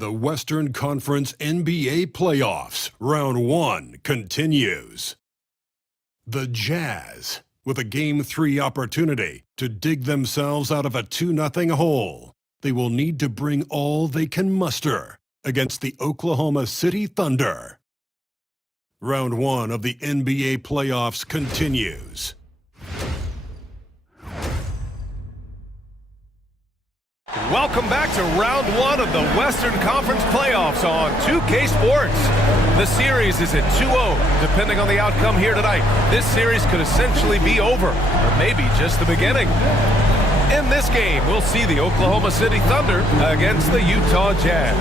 The Western Conference NBA Playoffs, Round 1 continues. The Jazz, with a Game 3 opportunity to dig themselves out of a 2-0 hole. They will need to bring all they can muster against the Oklahoma City Thunder. Round 1 of the NBA Playoffs continues. Welcome back to Round 1 of the Western Conference Playoffs on 2K Sports. The series is at 2-0, depending on the outcome here tonight. This series could essentially be over, or maybe just the beginning. In this game, we'll see the Oklahoma City Thunder against the Utah Jazz.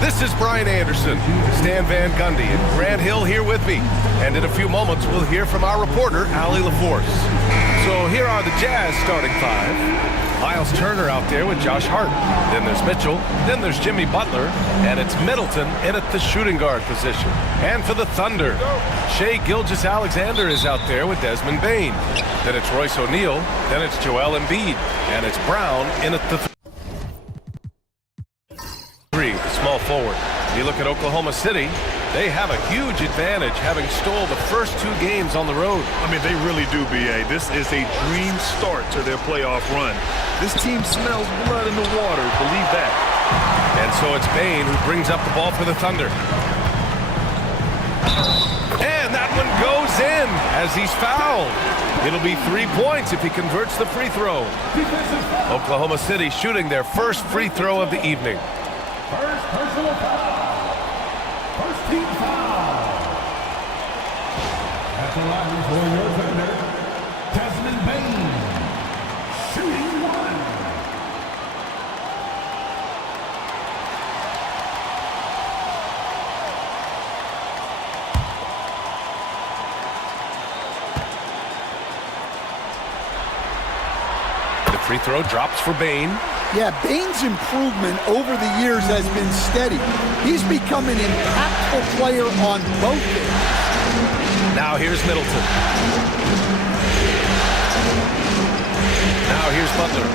This is Brian Anderson, Stan Van Gundy, and Grant Hill here with me. And in a few moments, we'll hear from our reporter, Allie LaForce. So here are the Jazz starting five. Miles Turner out there with Josh Hart. Then there's Mitchell. Then there's Jimmy Butler. And it's Middleton in at the shooting guard position. And for the Thunder, Shai Gilgeous-Alexander is out there with Desmond Bane. Then it's Royce O'Neal. Then it's Joel Embiid. And it's Brown in at the three, the small forward. You look at Oklahoma City, they have a huge advantage having stole the first 2 games on the road. I mean, they really do, B.A. This is a dream start to their playoff run. This team smells blood in the water, believe that. And so it's Bane who brings up the ball for the Thunder. And that one goes in as he's fouled. It'll be 3 points if he converts the free throw. Oklahoma City shooting their first free throw of the evening. First personal foul. First team foul. At the line for your Thunder, Desmond Bane, shooting 1. The free throw drops for Bane. Yeah, Bane's improvement over the years has been steady. He's become an impactful player on both ends. Now here's Middleton. Now here's Butler.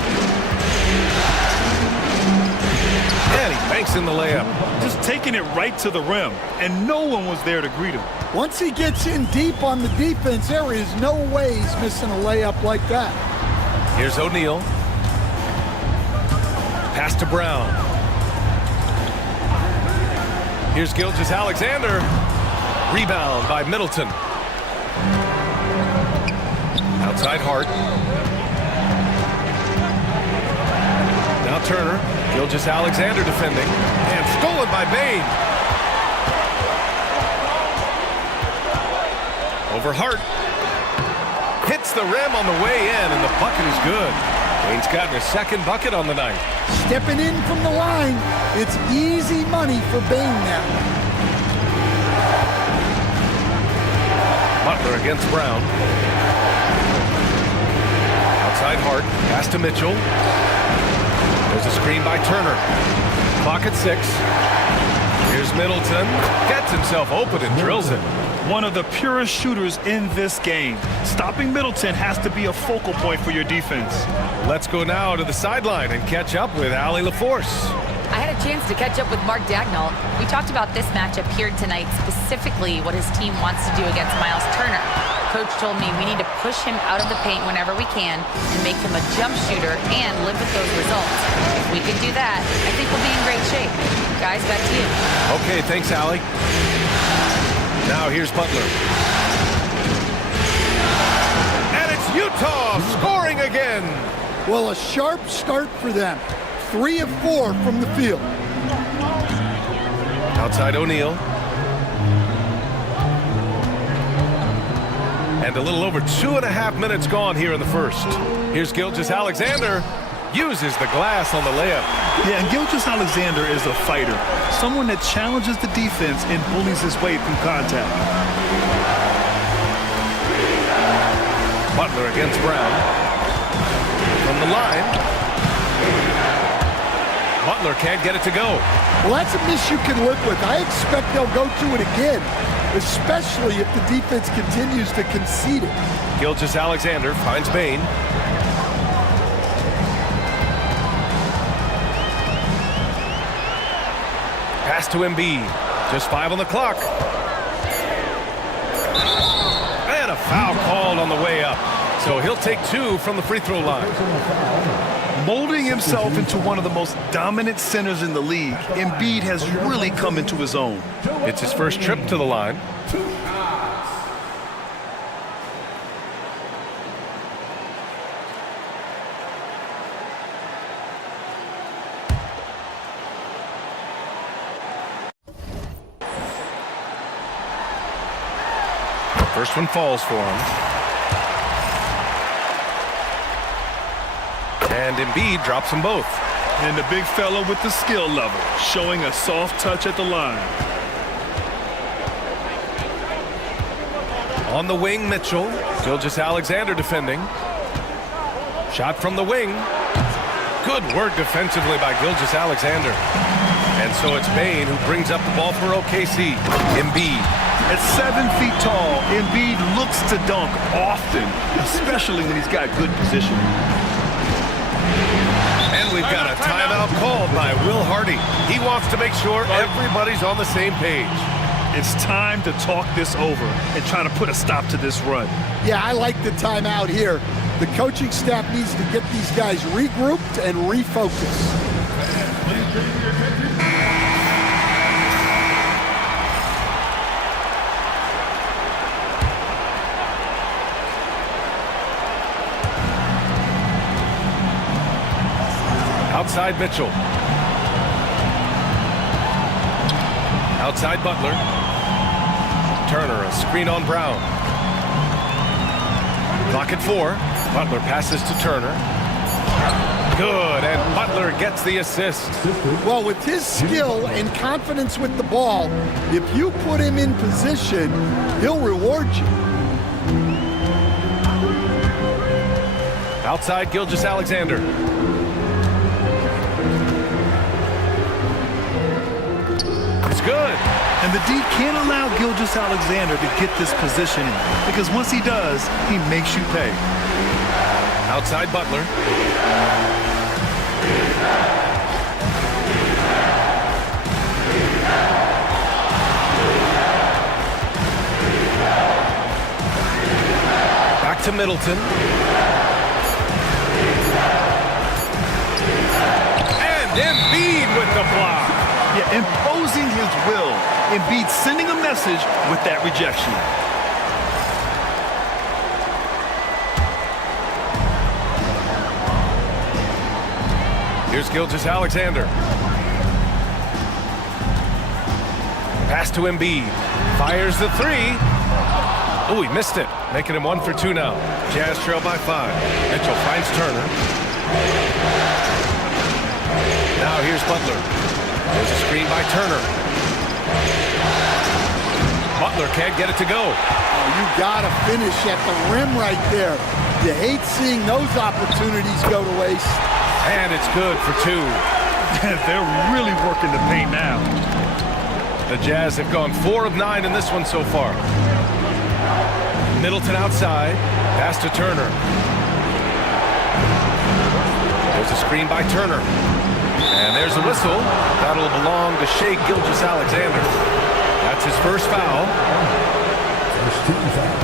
And he banks in the layup. Just taking it right to the rim, and no one was there to greet him. Once he gets in deep on the defense, there is no way he's missing a layup like that. Here's O'Neal. Pass to Brown. Here's Gilgeous-Alexander. Rebound by Middleton. Outside Hart. Now Turner. Gilgeous-Alexander defending. And stolen by Bane. Over Hart. Hits the rim on the way in, and the bucket is good. Bane's gotten his second bucket on the night. Stepping in from the line, it's easy money for Bane now. Butler against Brown. Outside Hart, pass to Mitchell. There's a screen by Turner. Clock at 6. Here's Middleton. Gets himself open and drills it. One of the purest shooters in this game. Stopping Middleton has to be a focal point for your defense. Let's go now to the sideline and catch up with Allie LaForce. I had a chance to catch up with Mark Dagnall. We talked about this matchup here tonight, specifically what his team wants to do against Miles Turner. Coach told me we need to push him out of the paint whenever we can and make him a jump shooter and live with those results. If we can do that, I think we'll be in great shape. Guys, back to you. Okay, thanks, Allie. Now here's Butler. And it's Utah scoring again. Well, a sharp start for them. 3 of 4 from the field. Outside O'Neal. And a little over 2.5 minutes gone here in the first. Here's Gilgeous-Alexander. Uses the glass on the layup. Yeah, and Gilgeous-Alexander is a fighter. Someone that challenges the defense and bullies his way through contact. Butler against Brown. From the line. Butler can't get it to go. Well, that's a miss you can live with. I expect they'll go to it again, especially if the defense continues to concede it. Gilgeous-Alexander finds Bane. to Embiid. Just 5 on the clock. And a foul called on the way up. So he'll take 2 from the free throw line. Molding himself into one of the most dominant centers in the league, Embiid has really come into his own. It's his first trip to the line. First one falls for him. And Embiid drops them both. And the big fella with the skill level, showing a soft touch at the line. On the wing, Mitchell. Gilgeous-Alexander defending. Shot from the wing. Good work defensively by Gilgeous-Alexander. And so it's Bane who brings up the ball for OKC. Embiid. At 7 feet tall, Embiid looks to dunk often, especially when he's got good positioning. And we've got a timeout called by Will Hardy. He wants to make sure everybody's on the same page. It's time to talk this over and try to put a stop to this run. Yeah, I like the timeout here. The coaching staff needs to get these guys regrouped and refocused. Outside Mitchell. Outside Butler. Turner, a screen on Brown. Clock at 4. Butler passes to Turner. Good, and Butler gets the assist. Well, with his skill and confidence with the ball, if you put him in position, he'll reward you. Outside Gilgeous-Alexander. It's good. And the D can't allow Gilgeous-Alexander to get this positioning, because once he does, he makes you pay. Outside Butler. Back to Middleton. And Embiid with the block. Yeah, imposing his will. Embiid sending a message with that rejection. Here's Gilgeous-Alexander. Pass to Embiid. Fires the 3. Oh, he missed it. Making him 1 for 2 now. Jazz trail by 5. Mitchell finds Turner. Now here's Butler. There's a screen by Turner. Butler can't get it to go. Oh, you got to finish at the rim right there. You hate seeing those opportunities go to waste. And it's good for 2. They're really working the paint now. The Jazz have gone 4 of 9 in this one so far. Middleton outside. Pass to Turner. There's a screen by Turner. And there's a whistle. That'll belong to Shai Gilgeous-Alexander. That's his first foul. First team foul.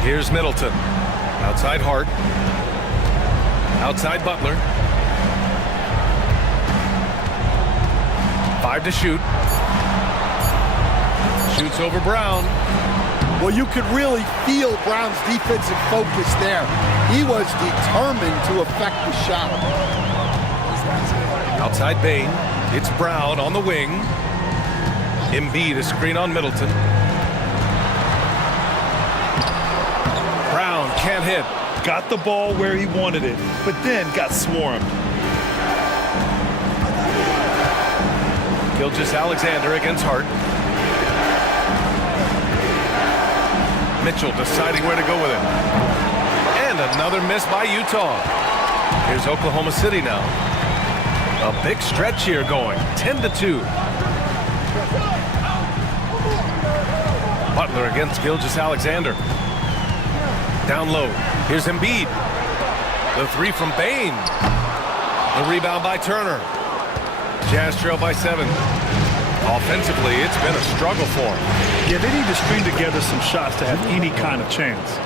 Here's Middleton. Outside Hart. Outside Butler. 5 to shoot. Shoots over Brown. Well, you could really feel Brown's defensive focus there. He was determined to affect the shot. Outside Bane. It's Brown on the wing. Embiid, a screen on Middleton. Brown can't hit. Got the ball where he wanted it, but then got swarmed. Gilgeous-Alexander against Hart. Mitchell deciding where to go with it. And another miss by Utah. Here's Oklahoma City now. A big stretch here going. 10-2. Butler against Gilgeous-Alexander. Down low. Here's Embiid. The 3 from Bane. The rebound by Turner. Jazz trail by 7. Offensively, it's been a struggle for them. Yeah, they need to string together some shots to have any kind of chance.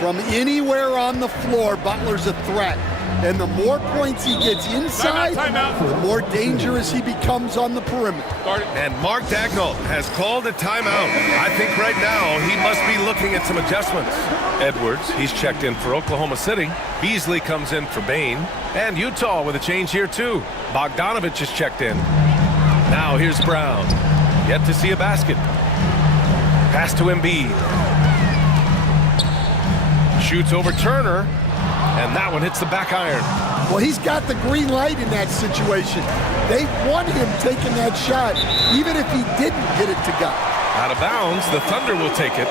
From anywhere on the floor, Butler's a threat. And the more points he gets inside, the more dangerous he becomes on the perimeter. And Mark Daigneault has called a timeout. I think right now he must be looking at some adjustments. Edwards, he's checked in for Oklahoma City. Beasley comes in for Bain. And Utah with a change here too. Bogdanovich is checked in. Now here's Brown. Yet to see a basket. Pass to Embiid. Shoots over Turner. And that one hits the back iron. Well, he's got the green light in that situation. They want him taking that shot, even if he didn't get it to go. Out of bounds, the Thunder will take it.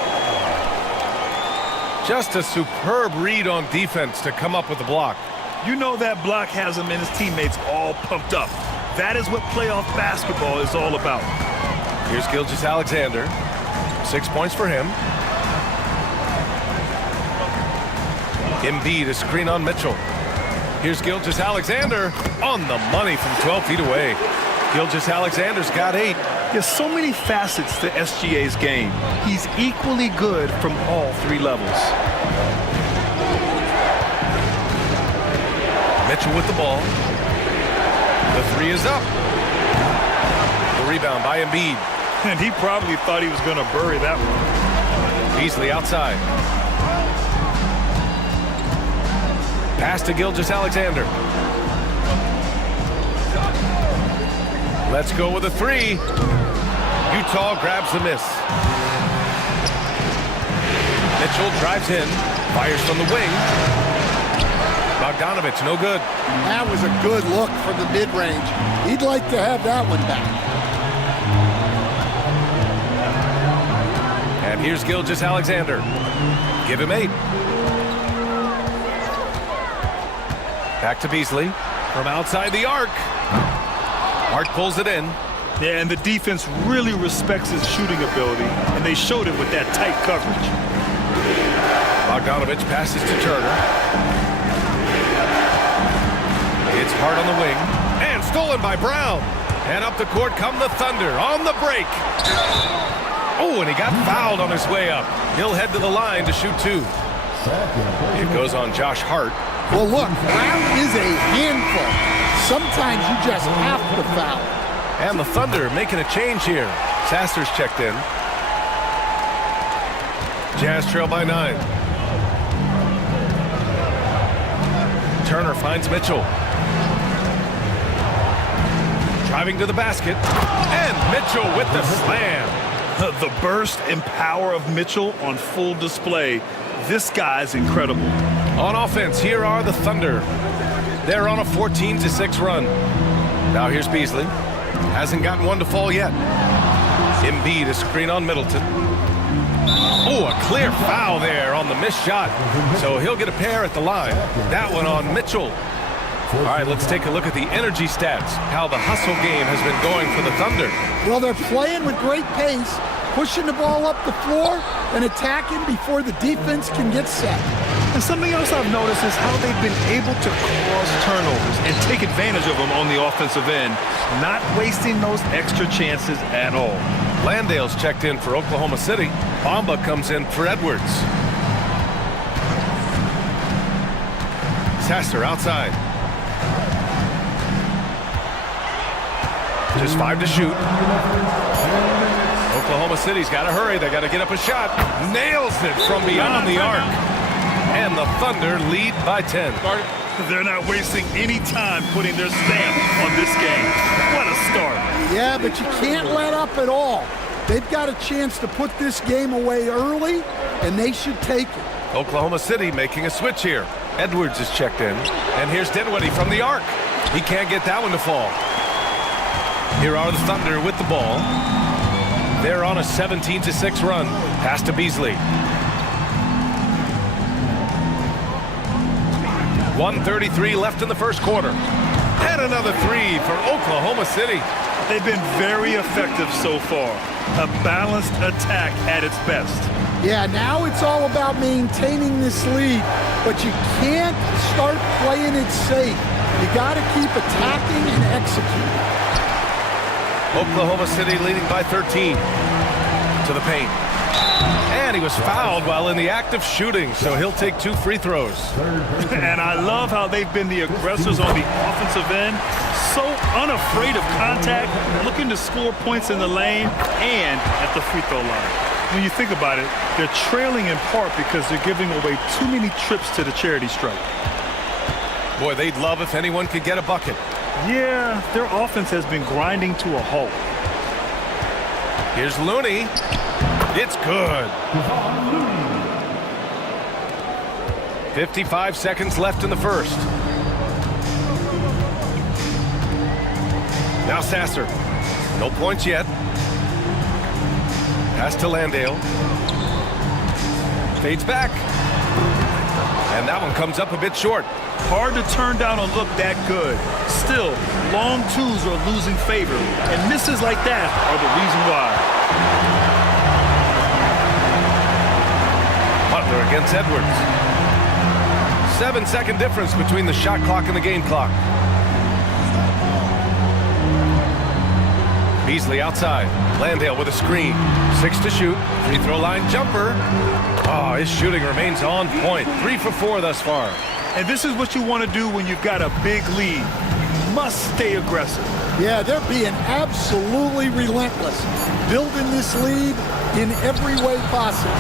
Just a superb read on defense to come up with the block. You know that block has him and his teammates all pumped up. That is what playoff basketball is all about. Here's Gilgeous-Alexander. 6 points for him. Embiid, a screen on Mitchell. Here's Gilgeous-Alexander on the money from 12 feet away. Gilgeous-Alexander's got 8. There's so many facets to SGA's game. He's equally good from all 3 levels. Mitchell with the ball. The 3 is up. The rebound by Embiid. And he probably thought he was going to bury that one. Beasley outside. Pass to Gilgeous-Alexander. Let's go with a 3. Utah grabs the miss. Mitchell drives in. Fires from the wing. Bogdanovich, no good. That was a good look from the mid-range. He'd like to have that one back. And here's Gilgeous-Alexander. Give him 8. Back to Beasley from outside the arc. Hart pulls it in. Yeah, and the defense really respects his shooting ability, and they showed it with that tight coverage. Bogdanovich passes to Turner. It's Hart on the wing. And stolen by Brown. And up the court come the Thunder on the break. Oh, and he got fouled on his way up. He'll head to the line to shoot 2. It goes on Josh Hart. Well, look, Brown is a handful. Sometimes you just have to foul. And the Thunder making a change here. Sasser's checked in. Jazz trail by 9. Turner finds Mitchell. Driving to the basket. And Mitchell with the slam. The burst and power of Mitchell on full display. This guy's incredible. On offense, here are the Thunder. They're on a 14-6 run. Now here's Beasley. Hasn't gotten one to fall yet. Embiid, a screen on Middleton. Oh, a clear foul there on the missed shot. So he'll get a pair at the line. That one on Mitchell. All right, let's take a look at the energy stats. How the hustle game has been going for the Thunder. Well, they're playing with great pace, pushing the ball up the floor and attacking before the defense can get set. And something else I've noticed is how they've been able to cause turnovers and take advantage of them on the offensive end, not wasting those extra chances at all. Landale's checked in for Oklahoma City. Bamba comes in for Edwards. Sasser outside. Just 5 to shoot. Oklahoma City's got to hurry. They got to get up a shot. Nails it from beyond the arc. And the Thunder lead by 10. They're not wasting any time putting their stamp on this game. What a start. Yeah, but you can't let up at all. They've got a chance to put this game away early, and they should take it. Oklahoma City making a switch here. Edwards is checked in. And here's Dinwiddie from the arc. He can't get that one to fall. Here are the Thunder with the ball. They're on a 17-6 run. Pass to Beasley. 1:33 left in the first quarter. And another 3 for Oklahoma City. They've been very effective so far. A balanced attack at its best. Yeah, now it's all about maintaining this lead, but you can't start playing it safe. You got to keep attacking and executing. Oklahoma City leading by 13 to the paint. And he was fouled while in the act of shooting, so he'll take 2 free throws. And I love how they've been the aggressors on the offensive end. So unafraid of contact, looking to score points in the lane and at the free throw line. When you think about it, they're trailing in part because they're giving away too many trips to the charity stripe. Boy, they'd love if anyone could get a bucket. Yeah, their offense has been grinding to a halt. Here's Looney. It's good. 55 seconds left in the first. Now Sasser. No points yet. Pass to Landale. Fades back. And that one comes up a bit short. Hard to turn down a look that good. Still, long twos are losing favor, and misses like that are the reason why. Butler against Edwards. 7-second difference between the shot clock and the game clock. Beasley outside. Landale with a screen. 6 to shoot. Free throw line jumper. Oh, his shooting remains on point. 3 for 4 thus far. And this is what you want to do when you've got a big lead. You must stay aggressive. Yeah, they're being absolutely relentless, building this lead in every way possible.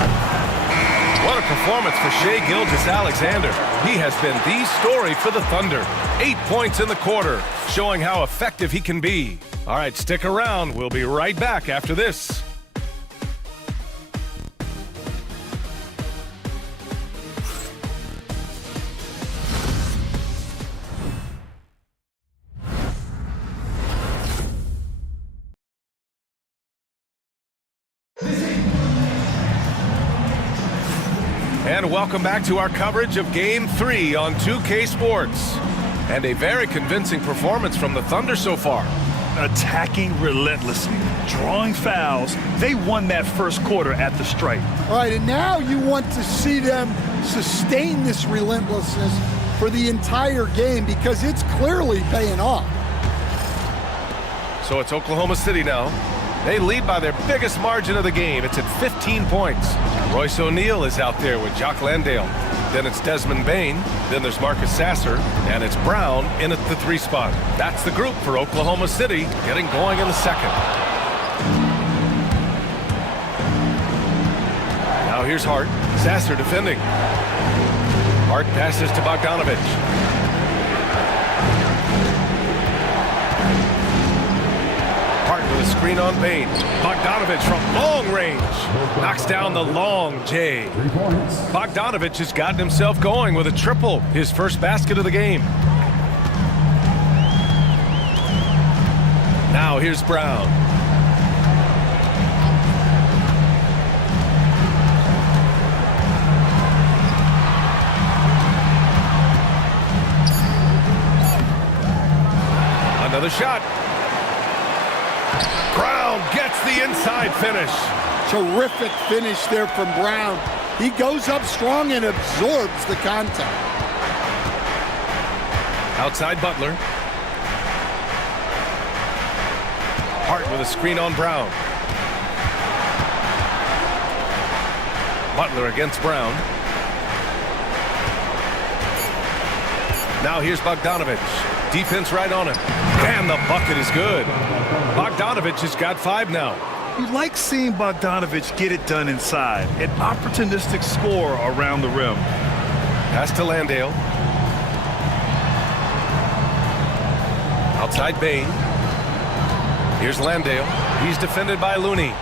What a performance for Shai Gilgeous-Alexander. He has been the story for the Thunder. 8 points in the quarter, showing how effective he can be. All right, stick around. We'll be right back after this. And welcome back to our coverage of Game 3 on 2K Sports. And a very convincing performance from the Thunder so far. Attacking relentlessly, drawing fouls. They won that first quarter at the stripe. All right, and now you want to see them sustain this relentlessness for the entire game because it's clearly paying off. So it's Oklahoma City now. They lead by their biggest margin of the game. It's at 15 points. Royce O'Neal is out there with Jock Landale. Then it's Desmond Bane. Then there's Marcus Sasser. And it's Brown in at the 3 spot. That's the group for Oklahoma City getting going in the second. Now here's Hart. Sasser defending. Hart passes to Bogdanovich. With a screen on Bane. Bogdanovich from long range. Knocks down the long J. Bogdanovich has gotten himself going with a triple. His first basket of the game. Now here's Brown. Another shot. Brown gets the inside finish. Terrific finish there from Brown. He goes up strong and absorbs the contact. Outside Butler. Hart with a screen on Brown. Butler against Brown. Now here's Bogdanovich. Defense right on him. And the bucket is good. Bogdanovich has got 5 now. You like seeing Bogdanovich get it done inside. An opportunistic score around the rim. Pass to Landale. Outside Bane. Here's Landale. He's defended by Looney.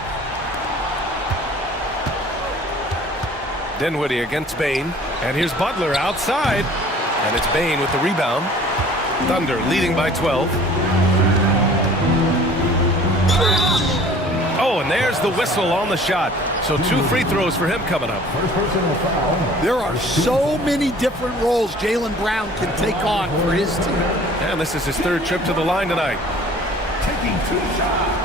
Dinwiddie against Bane. And here's Butler outside. And it's Bane with the rebound. Thunder leading by 12. Oh, and there's the whistle on the shot. So 2 free throws for him coming up. There are so many different roles Jaylen Brown can take on for his team. And this is his 3rd trip to the line tonight. Taking 2 shots.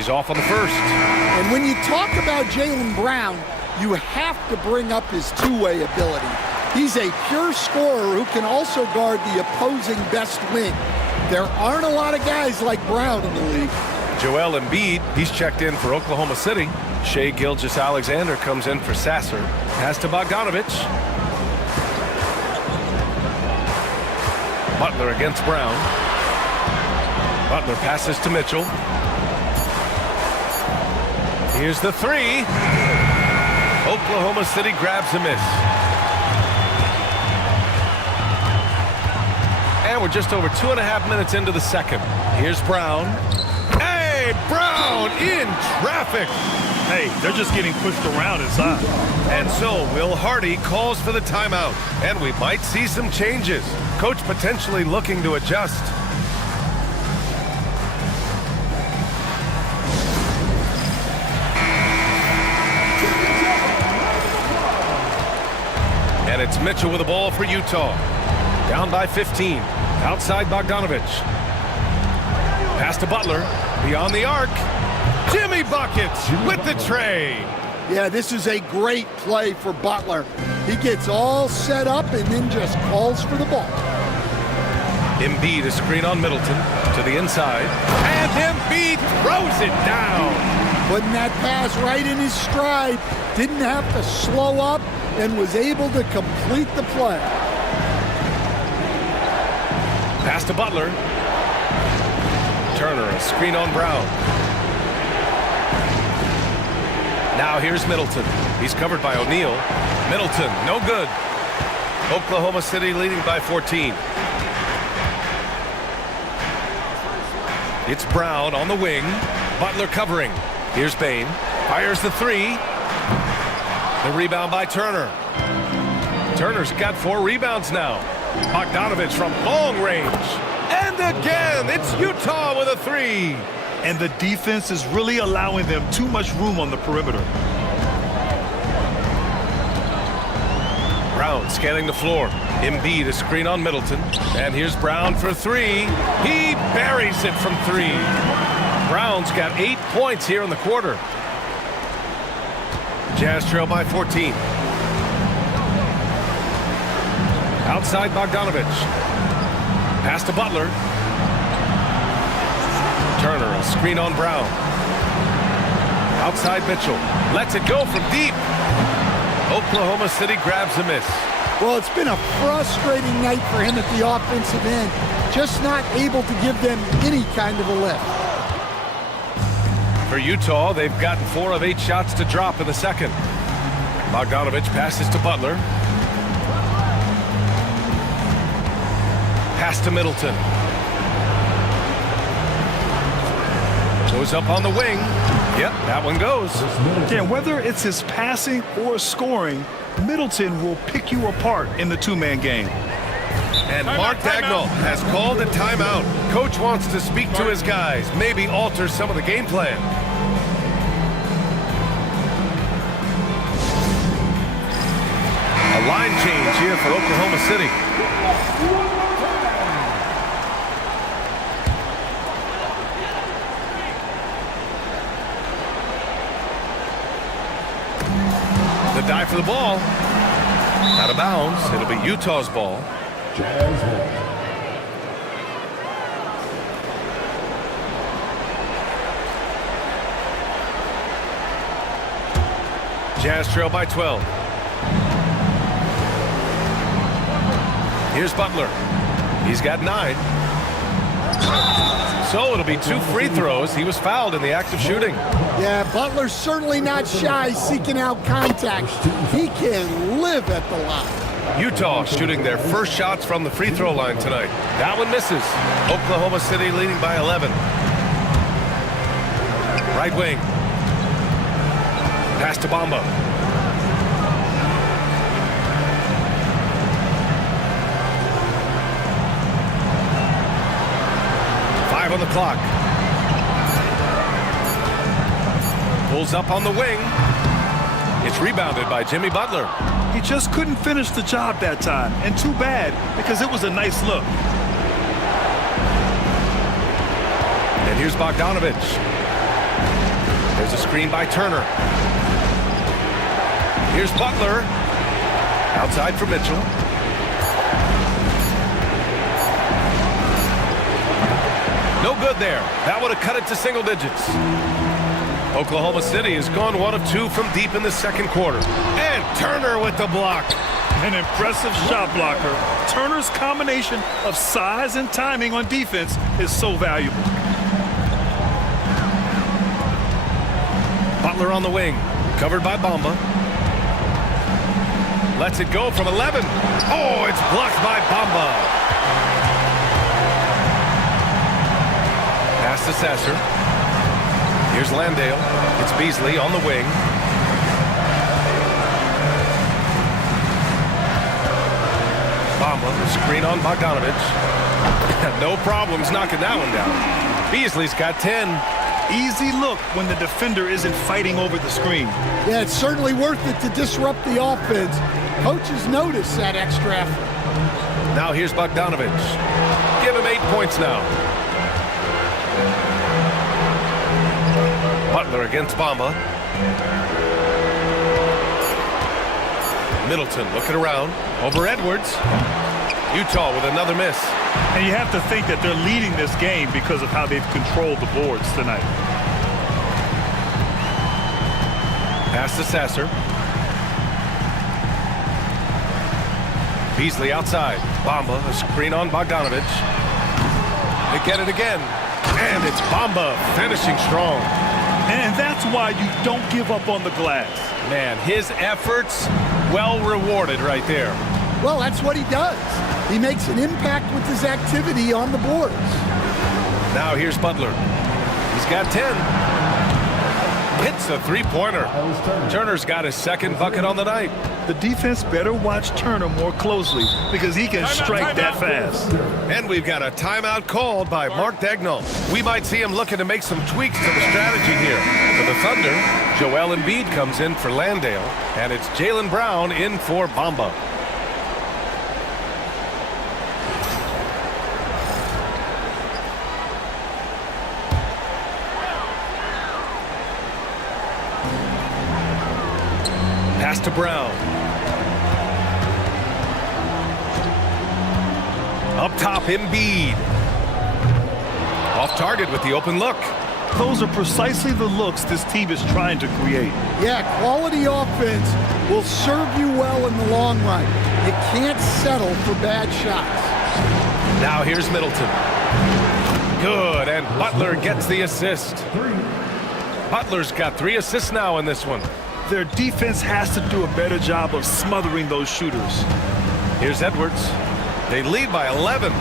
He's off on the first. And when you talk about Jaylen Brown, you have to bring up his two-way ability. He's a pure scorer who can also guard the opposing best wing. There aren't a lot of guys like Brown in the league. Joel Embiid, he's checked in for Oklahoma City. Shai Gilgeous-Alexander comes in for Sasser. Pass to Bogdanovich. Butler against Brown. Butler passes to Mitchell. Here's the three. Oklahoma City grabs a miss. And we're just over 2.5 minutes into the second. Here's Brown. Hey, Brown in traffic. Hey, they're just getting pushed around inside. And so Will Hardy calls for the timeout. And we might see some changes. Coach potentially looking to adjust. And it's Mitchell with the ball for Utah. Down by 15. Outside Bogdanovich. Pass to Butler. Beyond the arc. Jimmy Buckets with the tray. Yeah, this is a great play for Butler. He gets all set up and then just calls for the ball. Embiid a screen on Middleton to the inside. And Embiid throws it down. Putting that pass right in his stride. Didn't have to slow up and was able to complete the play. Pass to Butler. Turner, a screen on Brown. Now here's Middleton. He's covered by O'Neal. Middleton, no good. Oklahoma City leading by 14. It's Brown on the wing. Butler covering. Here's Bane. Fires the three. The rebound by Turner. Turner's got 4 rebounds now. Bogdanovich from long range. And again, it's Utah with a three. And the defense is really allowing them too much room on the perimeter. Brown scanning the floor. Embiid a screen on Middleton. And here's Brown for three. He buries it from 3. Brown's got 8 points here in the quarter. Jazz trail by 14. Outside Bogdanovich. Pass to Butler. Turner, a screen on Brown. Outside Mitchell. Lets it go from deep. Oklahoma City grabs a miss. Well, it's been a frustrating night for him at the offensive end. Just not able to give them any kind of a lift. For Utah, they've gotten 4 of 8 shots to drop in the second. Bogdanovich passes to Butler. Pass to Middleton. Goes up on the wing. Yep, that one goes. Yeah, whether it's his passing or scoring, Middleton will pick you apart in the two-man game. And Mark Dagnall has called a timeout. Coach wants to speak to his guys, maybe alter some of the game plan. A line change here for Oklahoma City. The dive for the ball. Out of bounds. It'll be Utah's ball. Jazz trail by 12. Here's Butler. He's got 9. So it'll be 2 free throws. He was fouled in the act of shooting. Yeah, Butler's certainly not shy seeking out contact. He can live at the line. Utah shooting their first shots from the free throw line tonight. That one misses. Oklahoma City leading by 11. Right wing. Pass to Bamba. On the clock. Pulls up on the wing. It's rebounded by Jimmy Butler. He just couldn't finish the job that time, and too bad because it was a nice look. And here's Bogdanovich. There's a screen by Turner. Here's Butler. Outside for Mitchell. No good there. That would have cut it to single digits. Oklahoma City has gone 1 of 2 from deep in the second quarter. And Turner with the block. An impressive shot blocker. Turner's combination of size and timing on defense is so valuable. Butler on the wing. Covered by Bamba. Lets it go from 11. Oh, it's blocked by Bamba. Pass to Sasser. Here's Landale. It's Beasley on the wing. Bamba, screen on Bogdanovich. No problems knocking that one down. Beasley's got 10. Easy look when the defender isn't fighting over the screen. Yeah, it's certainly worth it to disrupt the offense. Coaches notice that extra effort. Now here's Bogdanovich. Give him 8 points now. Butler against Bamba. Middleton looking around. Over Edwards. Utah with another miss. And you have to think that they're leading this game because of how they've controlled the boards tonight. Pass to Sasser. Beasley outside. Bamba, a screen on Bogdanovich. They get it again. And it's Bamba finishing strong. And that's why you don't give up on the glass. Man, his efforts well rewarded right there. Well, that's what he does. He makes an impact with his activity on the boards. Now here's Butler. He's got 10. Hits a three-pointer. Turner's got his second bucket on the night. The defense better watch Turner more closely because he can strike that fast. And we've got a timeout called by Mark Daigneault. We might see him looking to make some tweaks to the strategy here. For the Thunder, Joel Embiid comes in for Landale, and it's Jaylen Brown in for Bamba. Pass to Brown. Up top, Embiid. Off target with the open look. Those are precisely the looks this team is trying to create. Yeah, quality offense will serve you well in the long run. You can't settle for bad shots. Now here's Middleton. Good, and Butler gets the assist. Butler's got 3 assists now in this one. Their defense has to do a better job of smothering those shooters. Here's Edwards. They lead by 11.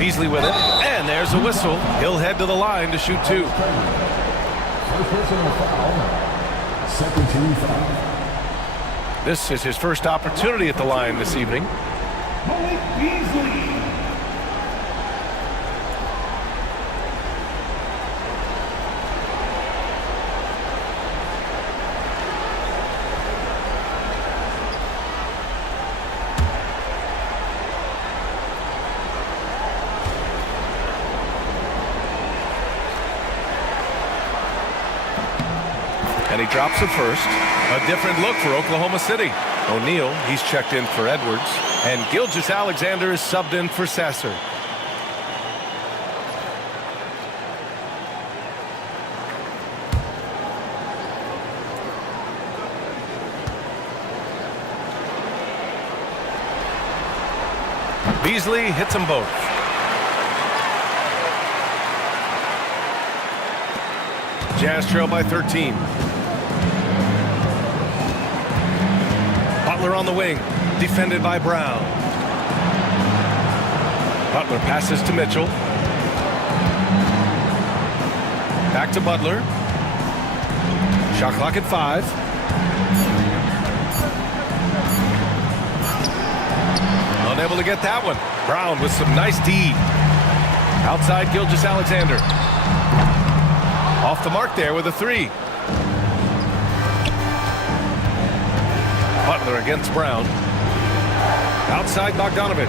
Beasley with it, and there's a whistle. He'll head to the line to shoot 2. First personal foul. Second team foul. This is his first opportunity at the line this evening. Malik Beasley. And he drops it first. A different look for Oklahoma City. O'Neal, he's checked in for Edwards. And Gilgeous-Alexander is subbed in for Sasser. Beasley hits them both. Jazz trail by 13. Butler on the wing, defended by Brown. Butler passes to Mitchell. Back to Butler. Shot clock at 5. Unable to get that one. Brown with some nice D. Outside Gilgeous-Alexander. Off the mark there with a 3. Butler against Brown. Outside Bogdanovich.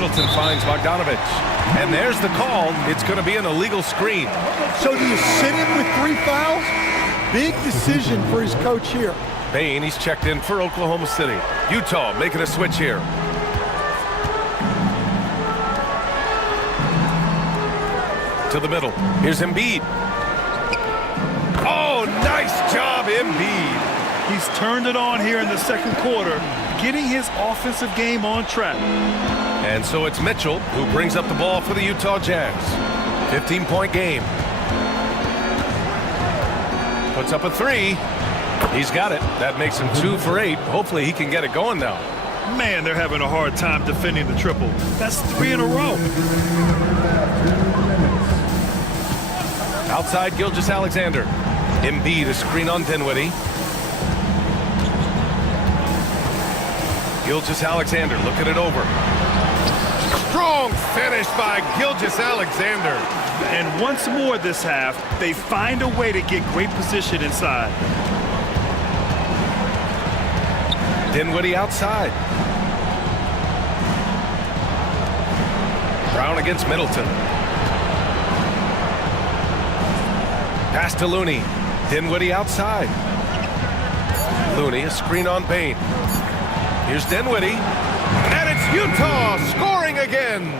Middleton finds Bogdanovich. And there's the call. It's going to be an illegal screen. So do you sit him with 3 fouls? Big decision for his coach here. Bain, he's checked in for Oklahoma City. Utah making a switch here. To the middle. Here's Embiid. Oh, nice job, Embiid. He's turned it on here in the second quarter, getting his offensive game on track. And so it's Mitchell who brings up the ball for the Utah Jazz. 15-point game. Puts up a 3. He's got it. That makes him 2 for 8. Hopefully he can get it going now. Man, they're having a hard time defending the triple. That's 3 in a row. Outside Gilgeous-Alexander. Embiid, a screen on Dinwiddie. Gilgeous-Alexander looking it over. Strong finish by Gilgeous-Alexander. And once more this half, they find a way to get great position inside. Dinwiddie outside. Brown against Middleton. Pass to Looney. Dinwiddie outside. Looney, a screen on Bain. Here's Dinwiddie. And it's Utah scoring again.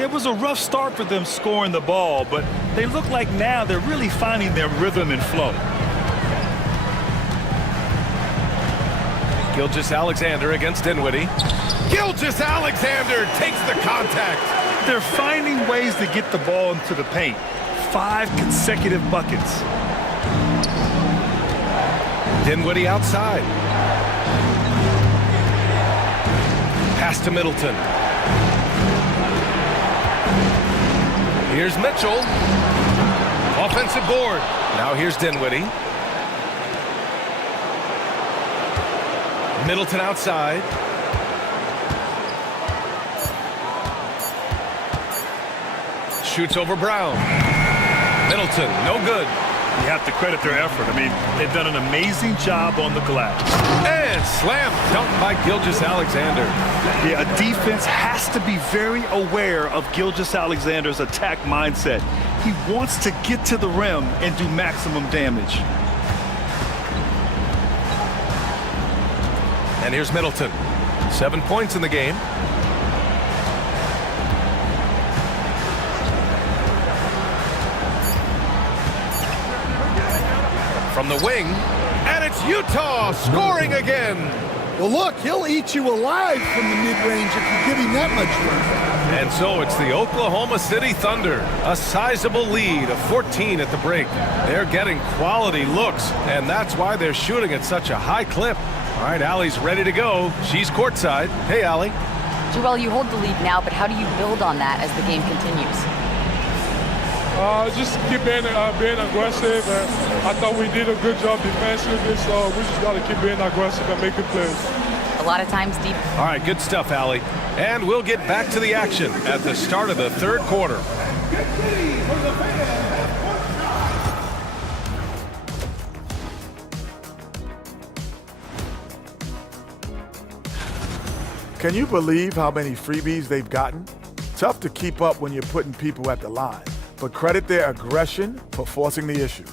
It was a rough start for them scoring the ball, but they look like now they're really finding their rhythm and flow. Gilgeous-Alexander against Dinwiddie. Gilgeous-Alexander takes the contact. They're finding ways to get the ball into the paint. 5 consecutive buckets. Dinwiddie outside. Pass to Middleton. Here's Mitchell. Offensive board. Now here's Dinwiddie. Middleton outside. Shoots over Brown. Middleton, no good. You have to credit their effort. I mean, they've done an amazing job on the glass. And slam dunk by Gilgeous-Alexander. Yeah, a defense has to be very aware of Gilgeous-Alexander's attack mindset. He wants to get to the rim and do maximum damage. And here's Middleton. 7 points in the game. From the wing, and it's Utah scoring again. Well, look, he'll eat you alive from the mid-range if you give him that much room. And so it's the Oklahoma City Thunder, a sizable lead of 14 at the break. They're getting quality looks, and that's why they're shooting at such a high clip. All right, Allie's ready to go. She's courtside. Hey, Allie. Joel, you hold the lead now, but how do you build on that as the game continues? Just keep being aggressive. And I thought we did a good job defensively, so we just got to keep being aggressive and making plays. A lot of times deep. All right, good stuff, Allie. And we'll get back to the action at the start of the third quarter. Can you believe how many freebies they've gotten? Tough to keep up when you're putting people at the line, but credit their aggression for forcing the issue.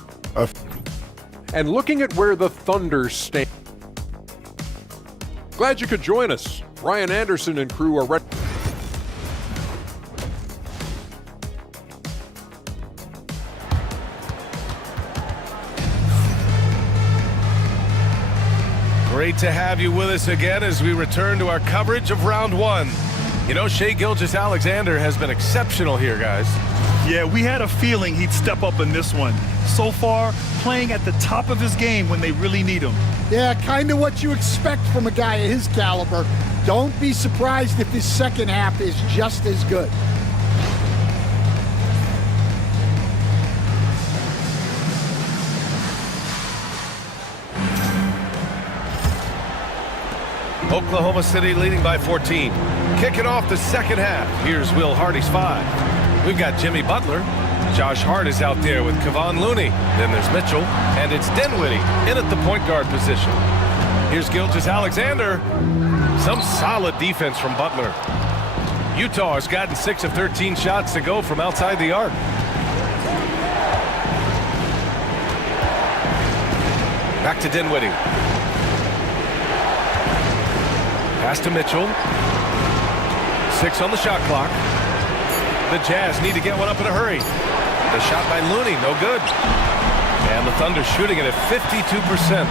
And looking at where the Thunder stand. Glad you could join us. Ryan Anderson and crew are ready. Great to have you with us again as we return to our coverage of round one. You know, Shai Gilgeous-Alexander has been exceptional here, guys. Yeah, we had a feeling he'd step up in this one. So far, playing at the top of his game when they really need him. Yeah, kind of what you expect from a guy of his caliber. Don't be surprised if his second half is just as good. Oklahoma City leading by 14. Kicking off the second half. Here's Will Hardy's 5. We've got Jimmy Butler. Josh Hart is out there with Kevon Looney. Then there's Mitchell. And it's Dinwiddie in at the point guard position. Here's Gilgeous-Alexander. Some solid defense from Butler. Utah has gotten 6 of 13 shots to go from outside the arc. Back to Dinwiddie. Pass to Mitchell. 6 on the shot clock. The Jazz need to get one up in a hurry. The shot by Looney, no good. And the Thunder shooting it at 52%.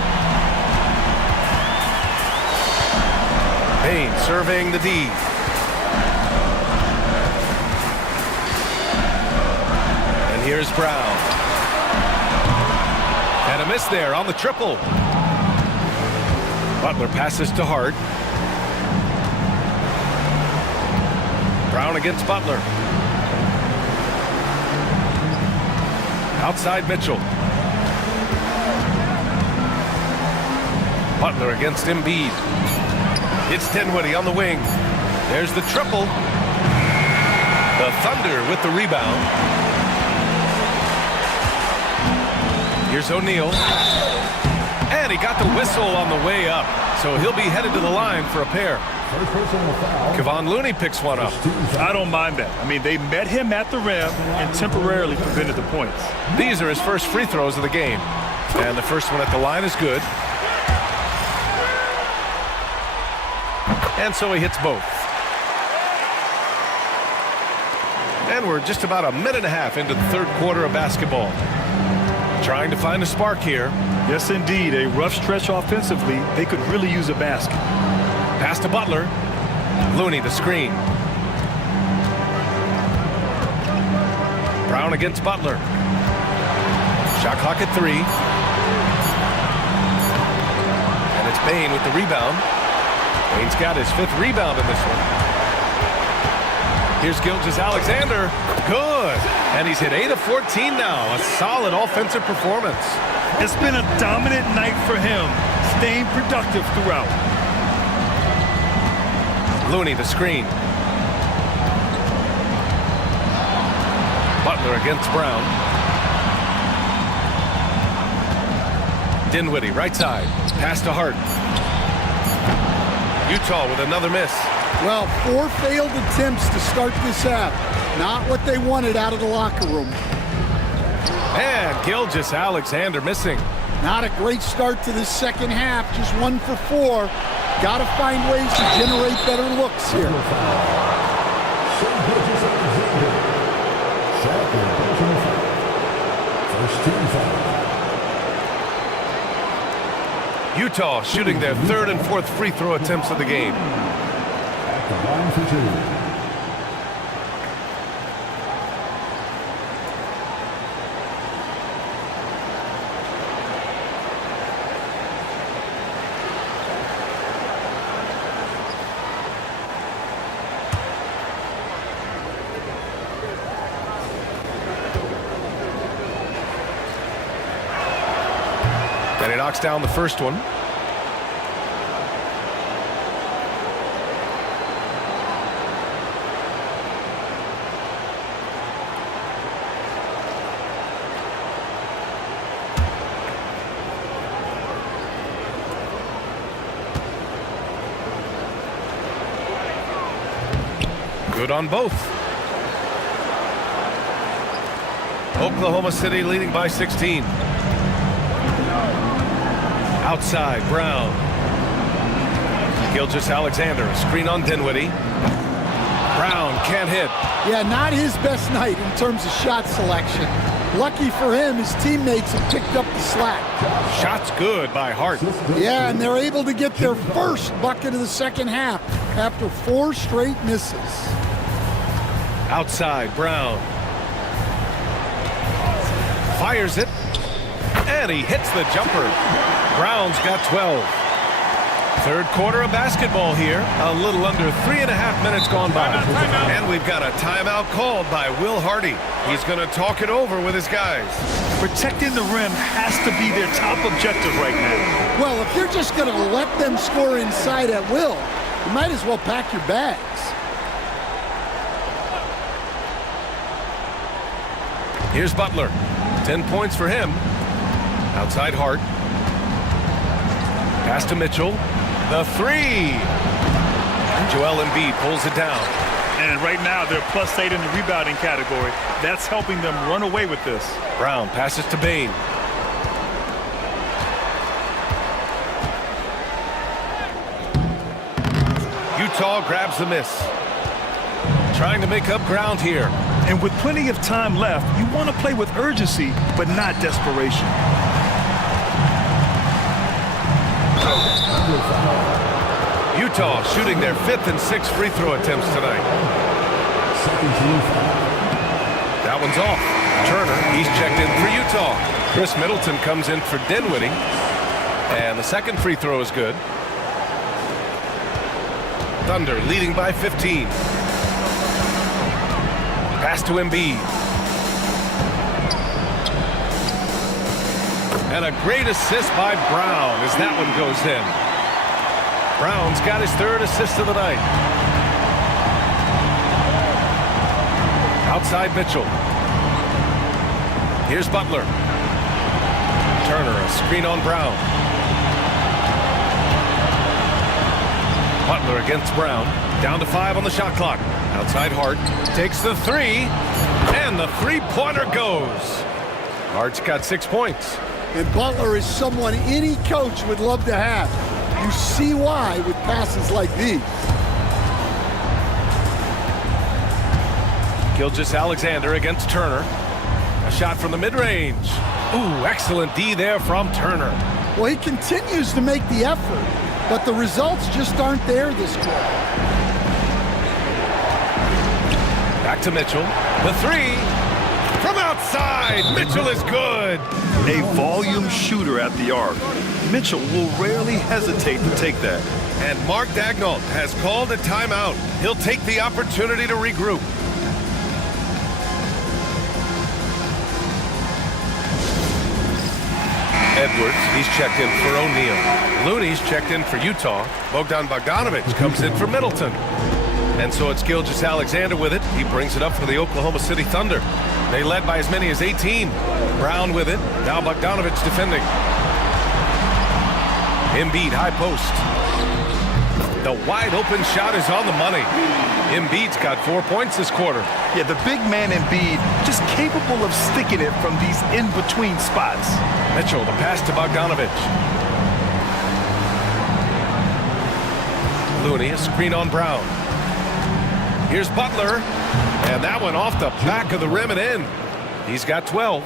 Payne surveying the D. And here's Brown. And a miss there on the triple. Butler passes to Hart. Brown against Butler. Outside Mitchell. Butler against Embiid. It's Dinwiddie on the wing. There's the triple. The Thunder with the rebound. Here's O'Neal. And he got the whistle on the way up. So he'll be headed to the line for a pair. Kevon Looney picks one up. I don't mind that. I mean, they met him at the rim and temporarily prevented the points. These are his first free throws of the game. And the first one at the line is good. And so he hits both. And we're just about a minute and a half into the third quarter of basketball. Trying to find a spark here. Yes, indeed. A rough stretch offensively. They could really use a basket. Pass to Butler. Looney the screen. Brown against Butler. Shot clock at 3. And it's Payne with the rebound. Payne's got his 5th rebound in this one. Here's Gilgeous-Alexander. Good. And he's hit 8 of 14 now. A solid offensive performance. It's been a dominant night for him, staying productive throughout. Looney the screen. Butler against Brown. Dinwiddie right side. Pass to Hart. Utah with another miss. Well, 4 failed attempts to start this half. Not what they wanted out of the locker room. And Gilgeous-Alexander missing. Not a great start to this second half. Just 1 for 4. Got to find ways to generate better looks here. Utah shooting their 3rd and 4th free throw attempts of the game. At the line for 2. And he knocks down the first one. Good on both. Oklahoma City leading by 16. Outside, Brown. Gilgeous-Alexander, a screen on Dinwiddie. Brown can't hit. Yeah, not his best night in terms of shot selection. Lucky for him, his teammates have picked up the slack. Shots good by Hart. Yeah, and they're able to get their first bucket of the second half after 4 straight misses. Outside, Brown. Fires it. And he hits the jumper. Brown's got 12. Third quarter of basketball here. A little under 3.5 minutes gone by. And we've got a timeout called by Will Hardy. He's going to talk it over with his guys. Protecting the rim has to be their top objective right now. Well, if you're just going to let them score inside at will, you might as well pack your bags. Here's Butler. 10 points for him. Outside Hart. Pass to Mitchell. The 3. And Joel Embiid pulls it down. And right now, they're +8 in the rebounding category. That's helping them run away with this. Brown passes to Bain. Utah grabs the miss. Trying to make up ground here. And with plenty of time left, you want to play with urgency, but not desperation. Utah shooting their 5th and 6th free throw attempts tonight. That one's off. Turner, he's checked in for Utah. Chris Middleton comes in for Dinwiddie. And the second free throw is good. Thunder leading by 15. Pass to Embiid. And a great assist by Brown as that one goes in. Brown's got his 3rd assist of the night. Outside Mitchell. Here's Butler. Turner, a screen on Brown. Butler against Brown. Down to 5 on the shot clock. Outside Hart. Takes the 3. And the three-pointer goes. Hart's got 6 points. And Butler is someone any coach would love to have. You see why with passes like these. Gilgeous-Alexander against Turner. A shot from the mid-range. Ooh, excellent D there from Turner. Well, he continues to make the effort, but the results just aren't there this quarter. Back to Mitchell. The 3 from outside. Mitchell is good. A volume shooter at the arc. Mitchell will rarely hesitate to take that. And Mark Daigneault has called a timeout. He'll take the opportunity to regroup. Edwards, he's checked in for O'Neal. Looney's checked in for Utah. Bogdan Bogdanovic comes in for Middleton. And so it's Gilgeous-Alexander with it. He brings it up for the Oklahoma City Thunder. They led by as many as 18. Brown with it. Now Bogdanovic defending. Embiid, high post. The wide open shot is on the money. Embiid's got 4 points this quarter. Yeah, the big man Embiid just capable of sticking it from these in-between spots. Mitchell, the pass to Bogdanovic. Looney, a screen on Brown. Here's Butler. And that one off the back of the rim and in. He's got 12.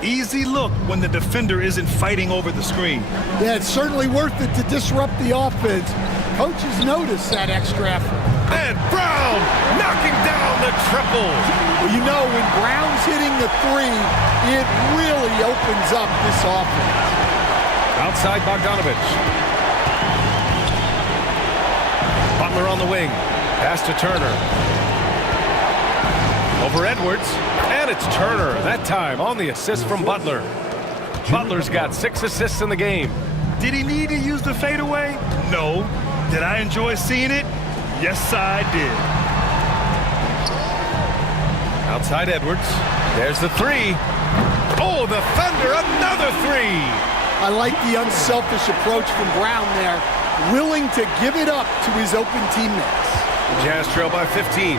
Easy look when the defender isn't fighting over the screen. Yeah, it's certainly worth it to disrupt the offense. Coaches notice that extra effort. And Brown knocking down the triple. Well, you know, when Brown's hitting the 3, it really opens up this offense. Outside Bogdanovic. Butler on the wing. Pass to Turner. Over Edwards. And it's Turner, that time on the assist from Butler. Butler's got 6 assists in the game. Did he need to use the fadeaway? No. Did I enjoy seeing it? Yes, I did. Outside Edwards. There's the 3. Oh, the Thunder, another 3. I like the unselfish approach from Brown there, willing to give it up to his open teammates. Jazz trail by 15.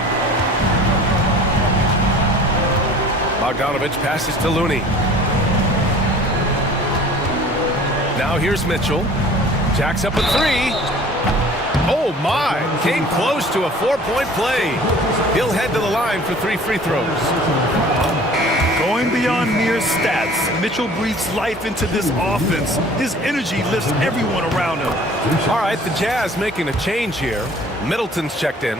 Bogdanovic passes to Looney. Now here's Mitchell. Jacks up a 3. Oh my, came close to a 4-point play. He'll head to the line for 3 free throws. Going beyond mere stats, Mitchell breathes life into this offense. His energy lifts everyone around him. All right, the Jazz making a change here. Middleton's checked in.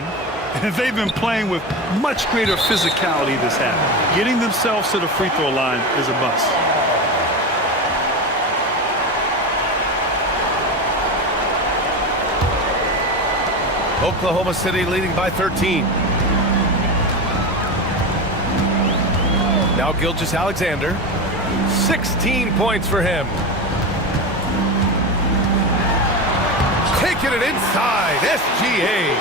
And they've been playing with much greater physicality this half. Getting themselves to the free throw line is a must. Oklahoma City leading by 13. Now Gilgeous-Alexander. 16 points for him. Taking it inside. SGA.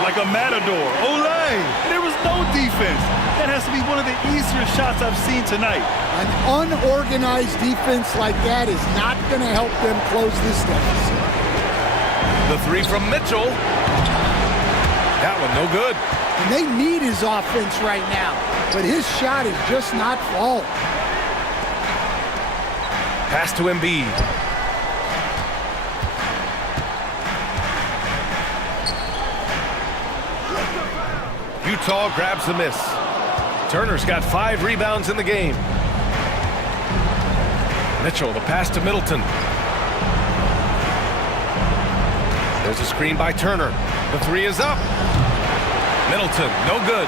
Like a matador. Olay! There was no defense. That has to be one of the easier shots I've seen tonight. An unorganized defense like that is not going to help them close this deficit. The 3 from Mitchell. That one no good. And they need his offense right now, but his shot is just not falling. Pass to Embiid. Utah grabs the miss. Turner's got 5 rebounds in the game. Mitchell, the pass to Middleton. There's a screen by Turner. The 3 is up. Middleton, no good.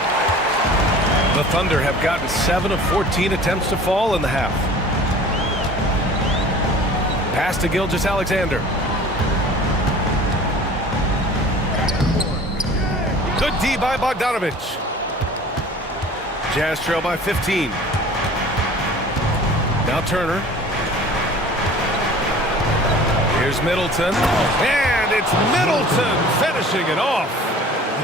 The Thunder have gotten 7 of 14 attempts to fall in the half. Pass to Gilgeous-Alexander. Good D by Bogdanovich. Jazz trail by 15. Now Turner. Here's Middleton. And it's Middleton finishing it off.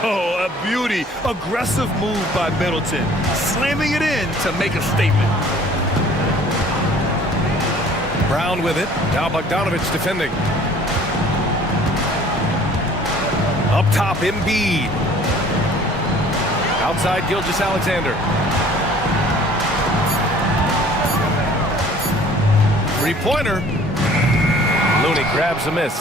Oh, a beauty. Aggressive move by Middleton. Slamming it in to make a statement. Brown with it. Now Bogdanovich defending. Up top, Embiid. Outside, Gilgeous-Alexander. Three-pointer. Looney grabs a miss.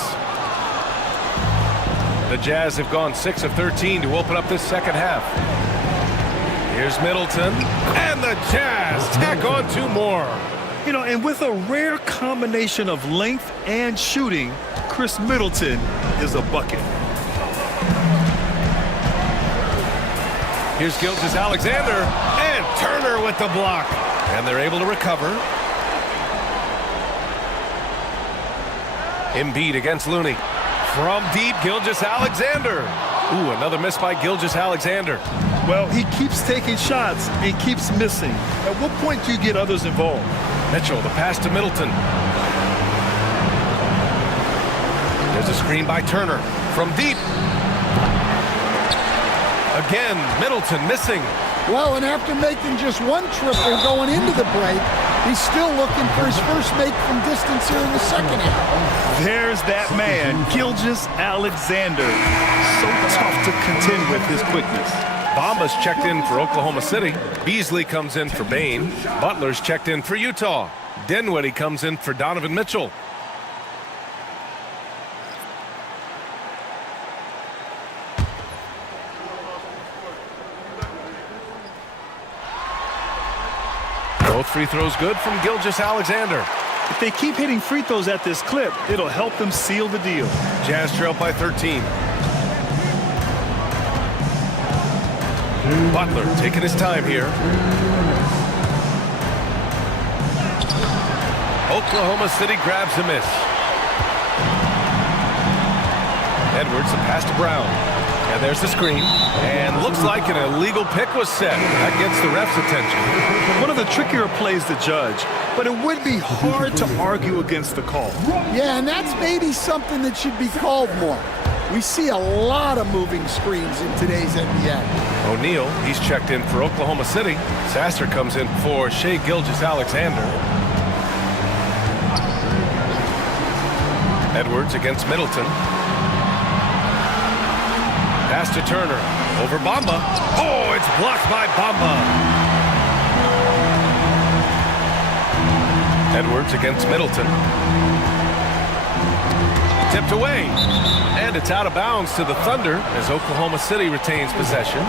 The Jazz have gone 6 of 13 to open up this second half. Here's Middleton. And the Jazz tack on 2 more. You know, and with a rare combination of length and shooting, Chris Middleton is a bucket. Here's Gilgeous-Alexander, and Turner with the block. And they're able to recover. Embiid against Looney. From deep, Gilgeous-Alexander. Ooh, another miss by Gilgeous-Alexander. Well, he keeps taking shots and keeps missing. At what point do you get others involved? Mitchell, the pass to Middleton. There's a screen by Turner. From deep. Again, Middleton missing. Well, and after making just 1 triple going into the break, he's still looking for his first make from distance here in the second half. There's that man, Gilgeous-Alexander. So tough to contend with his quickness. Bamba's checked in for Oklahoma City. Beasley comes in for Bain. Butler's checked in for Utah. Dinwiddie comes in for Donovan Mitchell. Both free throws good from Gilgeous-Alexander. If they keep hitting free throws at this clip, it'll help them seal the deal. Jazz trail by 13. Butler taking his time here. Oklahoma City grabs a miss. Edwards, a pass to Brown. And there's the screen. And looks like an illegal pick was set. That gets the ref's attention. One of the trickier plays to judge, but it would be hard to argue against the call. Yeah, and that's maybe something that should be called more. We see a lot of moving screens in today's NBA. O'Neal, he's checked in for Oklahoma City. Sasser comes in for Shai Gilgeous-Alexander. Edwards against Middleton. Pass to Turner. Over Bamba. Oh, it's blocked by Bamba. Edwards against Middleton. Tipped away. And it's out of bounds to the Thunder as Oklahoma City retains possession.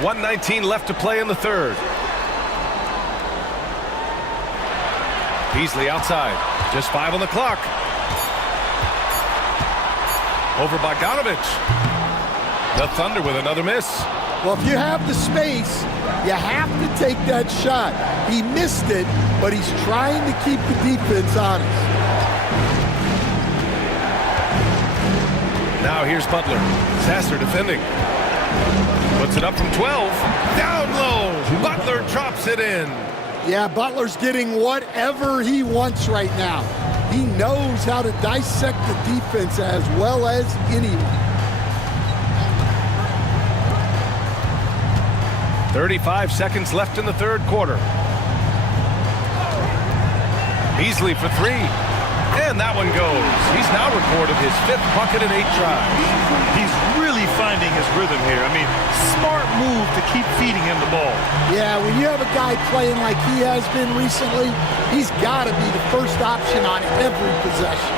.119 left to play in the third. Beasley outside. Just 5 on the clock. Over Bogdanovich. The Thunder with another miss. Well, if you have the space, you have to take that shot. He missed it, but he's trying to keep the defense honest. Now here's Butler. Sasser defending. Puts it up from 12. Down low. Butler drops it in. Yeah, Butler's getting whatever he wants right now. He knows how to dissect the defense as well as anyone. 35 seconds left in the third quarter. Beasley for three. And that one goes. He's now recorded his 5th bucket in 8 tries. He's really finding his rhythm here. I mean, smart move to keep feeding him the ball. Yeah, when you have a guy playing like he has been recently, he's got to be the first option on every possession.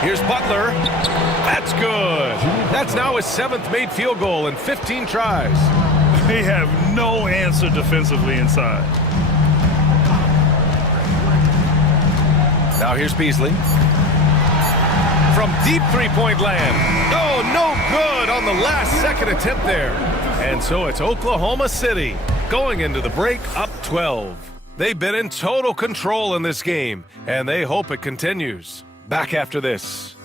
Here's Butler. That's good. That's now his 7th made field goal in 15 tries. They have no answer defensively inside. Now here's Beasley. From deep three-point land. Oh, no good on the last second attempt there. And so it's Oklahoma City going into the break up 12. They've been in total control in this game, and they hope it continues. Back after this.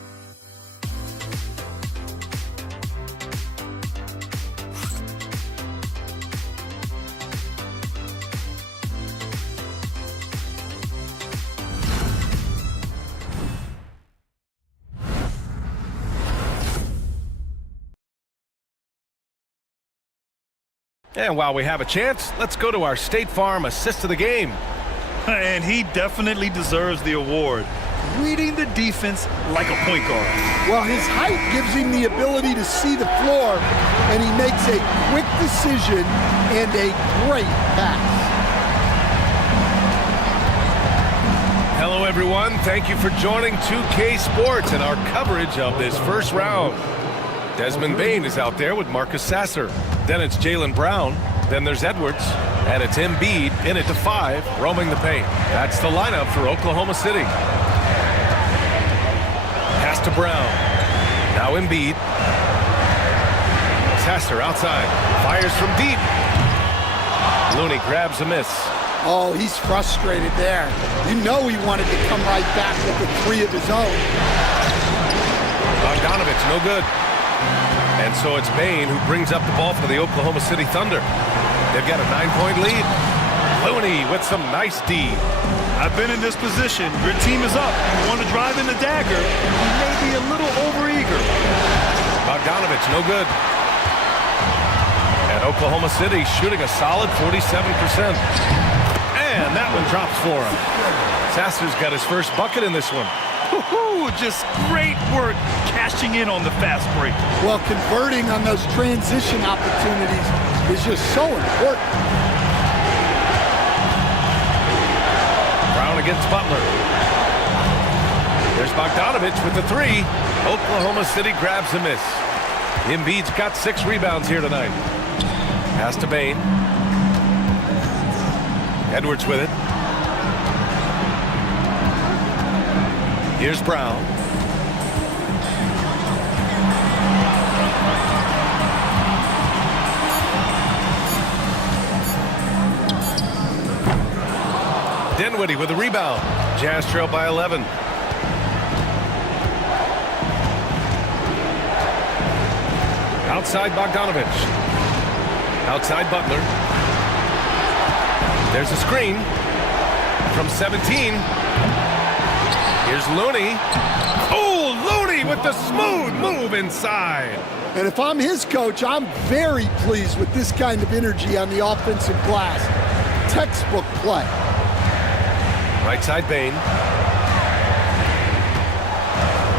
And while we have a chance, let's go to our State Farm assist of the game. And he definitely deserves the award. Reading the defense like a point guard. Well, his height gives him the ability to see the floor, and he makes a quick decision and a great pass. Hello, everyone. Thank you for joining 2K Sports and our coverage of this first round. Desmond Bane is out there with Marcus Sasser. Then it's Jaylen Brown. Then there's Edwards. And it's Embiid in it to 5, roaming the paint. That's the lineup for Oklahoma City. Pass to Brown. Now Embiid. Sasser outside. Fires from deep. Looney grabs a miss. Oh, he's frustrated there. You know he wanted to come right back with the 3 of his own. Bogdanovich, no good. And so it's Bane who brings up the ball for the Oklahoma City Thunder. They've got a 9-point lead. Looney with some nice D. I've been in this position. Your team is up. You want to drive in the dagger. You may be a little overeager. Bogdanovich, no good. And Oklahoma City shooting a solid 47%. And that one drops for him. Sasser's got his first bucket in this one. Just great work cashing in on the fast break. Well, converting on those transition opportunities is just so important. Brown against Butler. There's Bogdanovich with the 3. Oklahoma City grabs a miss. Embiid's got 6 rebounds here tonight. Pass to Bane. Edwards with it. Here's Brown. Dinwiddie with a rebound. Jazz trail by 11. Outside Bogdanovich. Outside Butler. There's a screen from 17. Here's Looney. Oh, Looney with the smooth move inside. And if I'm his coach, I'm very pleased with this kind of energy on the offensive glass. Textbook play. Right side Bane.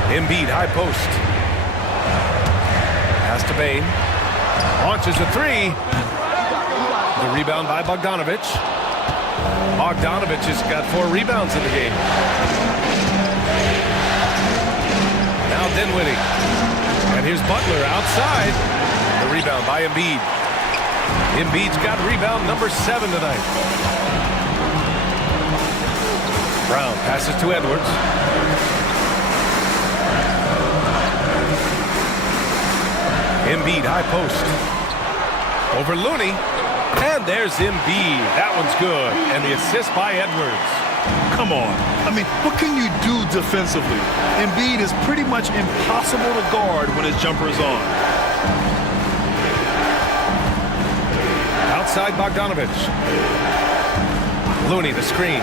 Embiid high post. Pass to Bane. Launches a 3. The rebound by Bogdanovich. Bogdanovich has got 4 rebounds in the game. Now Dinwiddie. And here's Butler outside. The rebound by Embiid. Embiid's got rebound number 7 tonight. Brown passes to Edwards. Embiid high post. Over Looney. And there's Embiid. That one's good. And the assist by Edwards. Come on. I mean, what can you do defensively? Embiid is pretty much impossible to guard when his jumper is on. Outside Bogdanovich. Looney the screen.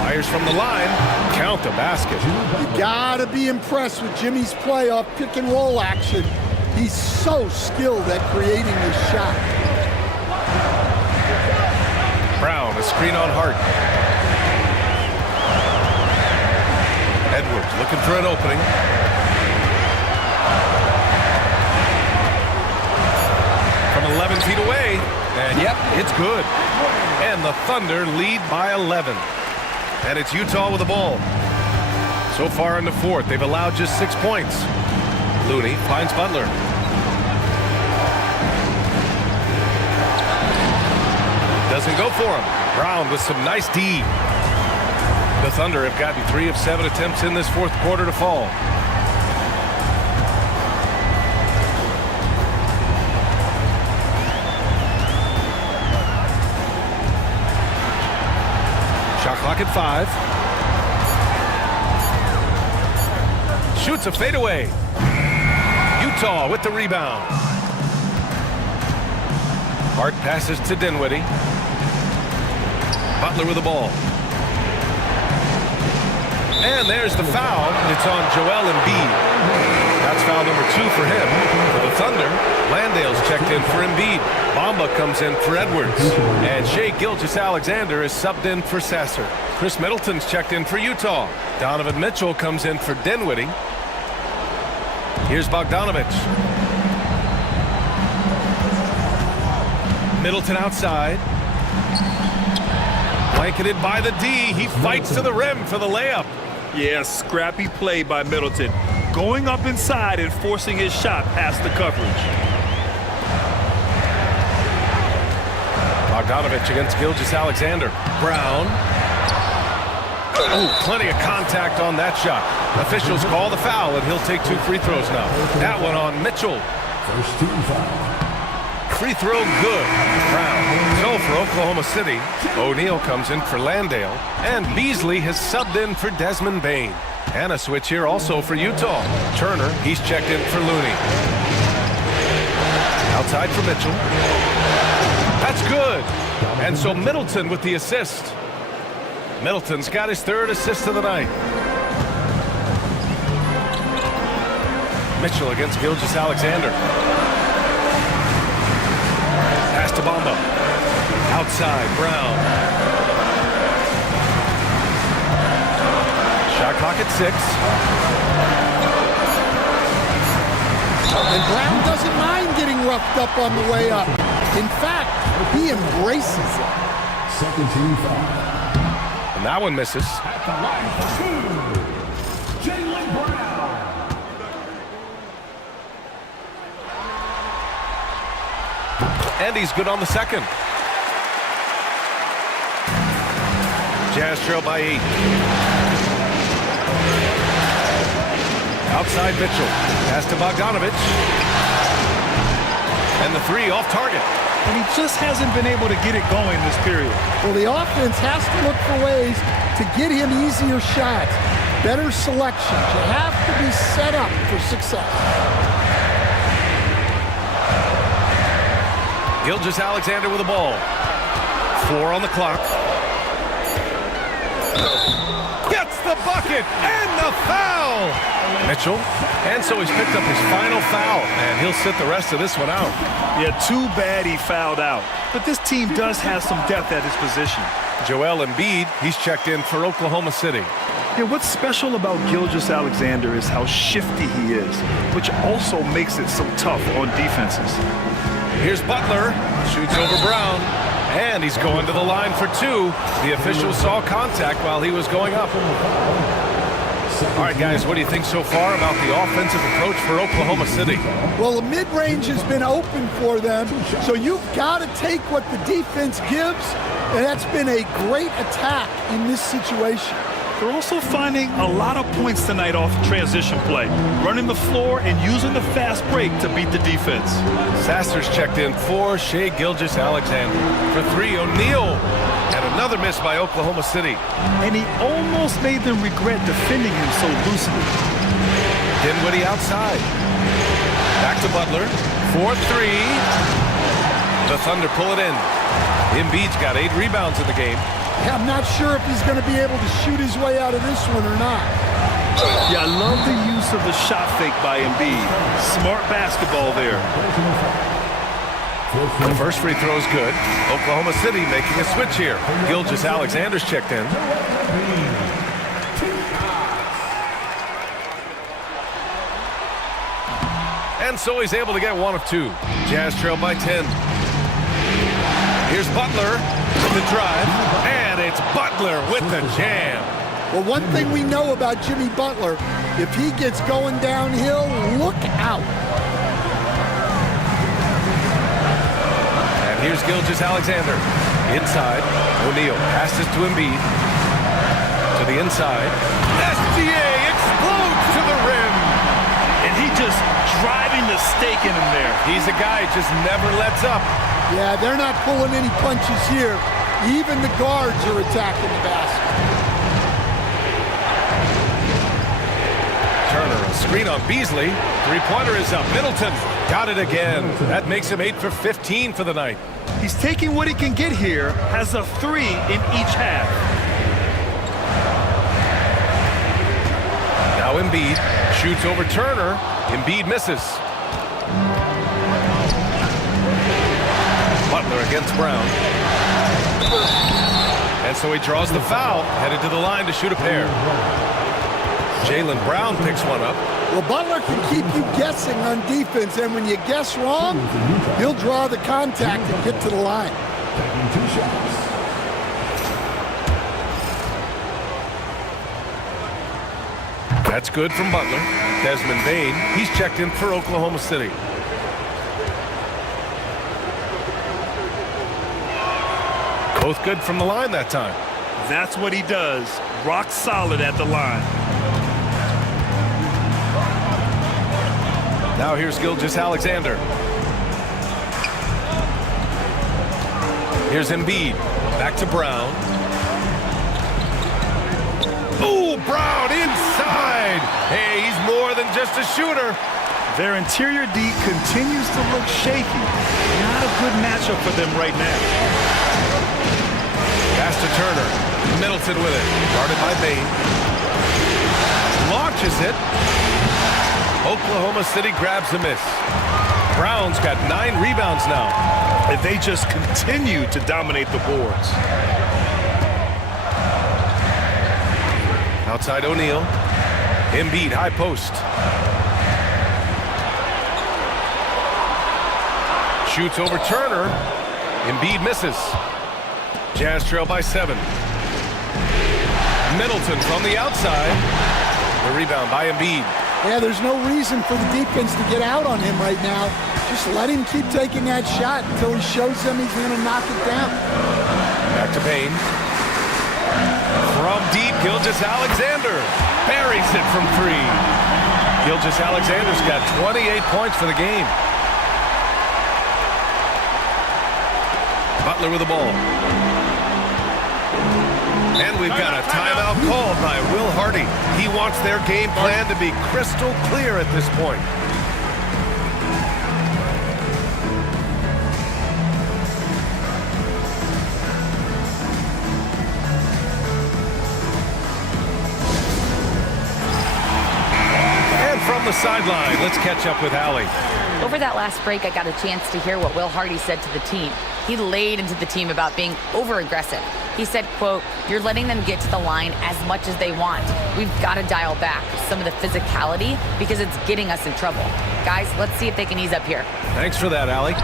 Fires from the line. Count the basket. You gotta be impressed with Jimmy's play off pick and roll action. He's so skilled at creating this shot. Brown, a screen on Hart. Edwards looking for an opening. From 11 feet away. And yep, it's good. And the Thunder lead by 11. And it's Utah with the ball. So far in the fourth, they've allowed just 6 points. Looney finds Butler. Doesn't go for him. Brown with some nice D. The Thunder have gotten 3 of 7 attempts in this fourth quarter to fall. Shot clock at 5. Shoots a fadeaway. Utah with the rebound. Hart passes to Dinwiddie. Butler with the ball. And there's the foul. It's on Joel Embiid. That's foul number 2 for him. For the Thunder, Landale's checked in for Embiid. Bamba comes in for Edwards. And Shai Gilgeous-Alexander is subbed in for Sasser. Chris Middleton's checked in for Utah. Donovan Mitchell comes in for Dinwiddie. Here's Bogdanovich. Middleton outside. Blanketed by the D. He fights to the rim for the layup. Yeah, scrappy play by Middleton. Going up inside and forcing his shot past the coverage. Bogdanovich against Gilgeous-Alexander. Brown. Oh, plenty of contact on that shot. Officials call the foul, and he'll take 2 free throws now. That one on Mitchell. First team foul. Free throw good. Brown. So for Oklahoma City, O'Neal comes in for Landale, and Beasley has subbed in for Desmond Bane. And a switch here also for Utah. Turner, he's checked in for Looney. Outside for Mitchell. That's good. And so Middleton with the assist. Middleton's got his 3rd assist of the night. Mitchell against Gilgeous-Alexander. Pass to Bamba. Outside, Brown. Shot clock at 6. And Brown doesn't mind getting roughed up on the way up. In fact, he embraces it. Second team foul. And that one misses. At the line for 2, Jaylen Brown. And he's good on the second. Jazz trail by 8. Outside Mitchell. Pass to Bogdanovich. And the 3 off target. And he just hasn't been able to get it going this period. Well, the offense has to look for ways to get him easier shots, better selections. You have to be set up for success. Gilgeous-Alexander with the ball. 4 on the clock. Gets the bucket and the foul. Mitchell. And so he's picked up his final foul, and he'll sit the rest of this one out. Yeah, too bad he fouled out. But this team does have some depth at his position. Joel Embiid, he's checked in for Oklahoma City. Yeah, what's special about Gilgeous-Alexander is how shifty he is, which also makes it so tough on defenses. Here's Butler. Shoots over Brown. And he's going to the line for 2. The official saw contact while he was going up. All right, guys, what do you think so far about the offensive approach for Oklahoma City? Well, the mid-range has been open for them, so you've got to take what the defense gives, and that's been a great attack in this situation. They're also finding a lot of points tonight off transition play, running the floor and using the fast break to beat the defense. Sasser's checked in for Shai Gilgeous-Alexander. For 3, O'Neal. And another miss by Oklahoma City. And he almost made them regret defending him so loosely. Dinwiddie outside. Back to Butler. 4-3. The Thunder pull it in. Embiid's got 8 rebounds in the game. I'm not sure if he's going to be able to shoot his way out of this one or not. Yeah, I love the use of the shot fake by Embiid. Smart basketball there. The first free throw is good. Oklahoma City making a switch here. Gilgeous-Alexander's checked in. And so he's able to get one of two. Jazz trail by 10. Here's Butler with the drive, and it's Butler with the jam. Well, one thing we know about Jimmy Butler, if he gets going downhill, look out. And here's Gilgeous-Alexander. Inside, O'Neal passes to Embiid. To the inside. SGA explodes to the rim. And he just driving the stake in him there. He's a guy who just never lets up. Yeah, they're not pulling any punches here. Even the guards are attacking the basket. Turner, a screen on Beasley. Three-pointer is up. Middleton got it again. That makes him 8 for 15 for the night. He's taking what he can get here, has a 3 in each half. Now Embiid shoots over Turner. Embiid misses. Butler against Brown. And so he draws the foul, headed to the line to shoot a pair. Jaylen Brown picks one up. Well, Butler can keep you guessing on defense, and when you guess wrong, he'll draw the contact and get to the line. Taking 2 shots. That's good from Butler. Desmond Bane, he's checked in for Oklahoma City. Both good from the line that time. That's what he does. Rock solid at the line. Now here's Gilgeous-Alexander. Here's Embiid. Back to Brown. Oh, Brown inside. Hey, he's more than just a shooter. Their interior D continues to look shaky. Not a good matchup for them right now. Pass to Turner. Middleton with it. Guarded by Bane. Launches it. Oklahoma City grabs the miss. Brown's got 9 rebounds now. And they just continue to dominate the boards. Outside O'Neal. Embiid, high post. Shoots over Turner. Embiid misses. Jazz trail by 7. Middleton from the outside. The rebound by Embiid. Yeah, there's no reason for the defense to get out on him right now. Just let him keep taking that shot until he shows them he's going to knock it down. Back to Payne. From deep, Gilgeous-Alexander buries it from 3. Gilgeous-Alexander's got 28 points for the game. Butler with the ball. And we've got a timeout called by Will Hardy. He wants their game plan to be crystal clear at this point. And from the sideline, let's catch up with Allie. Over that last break, I got a chance to hear what Will Hardy said to the team. He laid into the team about being over-aggressive. He said, quote, "You're letting them get to the line as much as they want. We've got to dial back some of the physicality because it's getting us in trouble. Guys, let's see if they can ease up here." Thanks for that, Allie.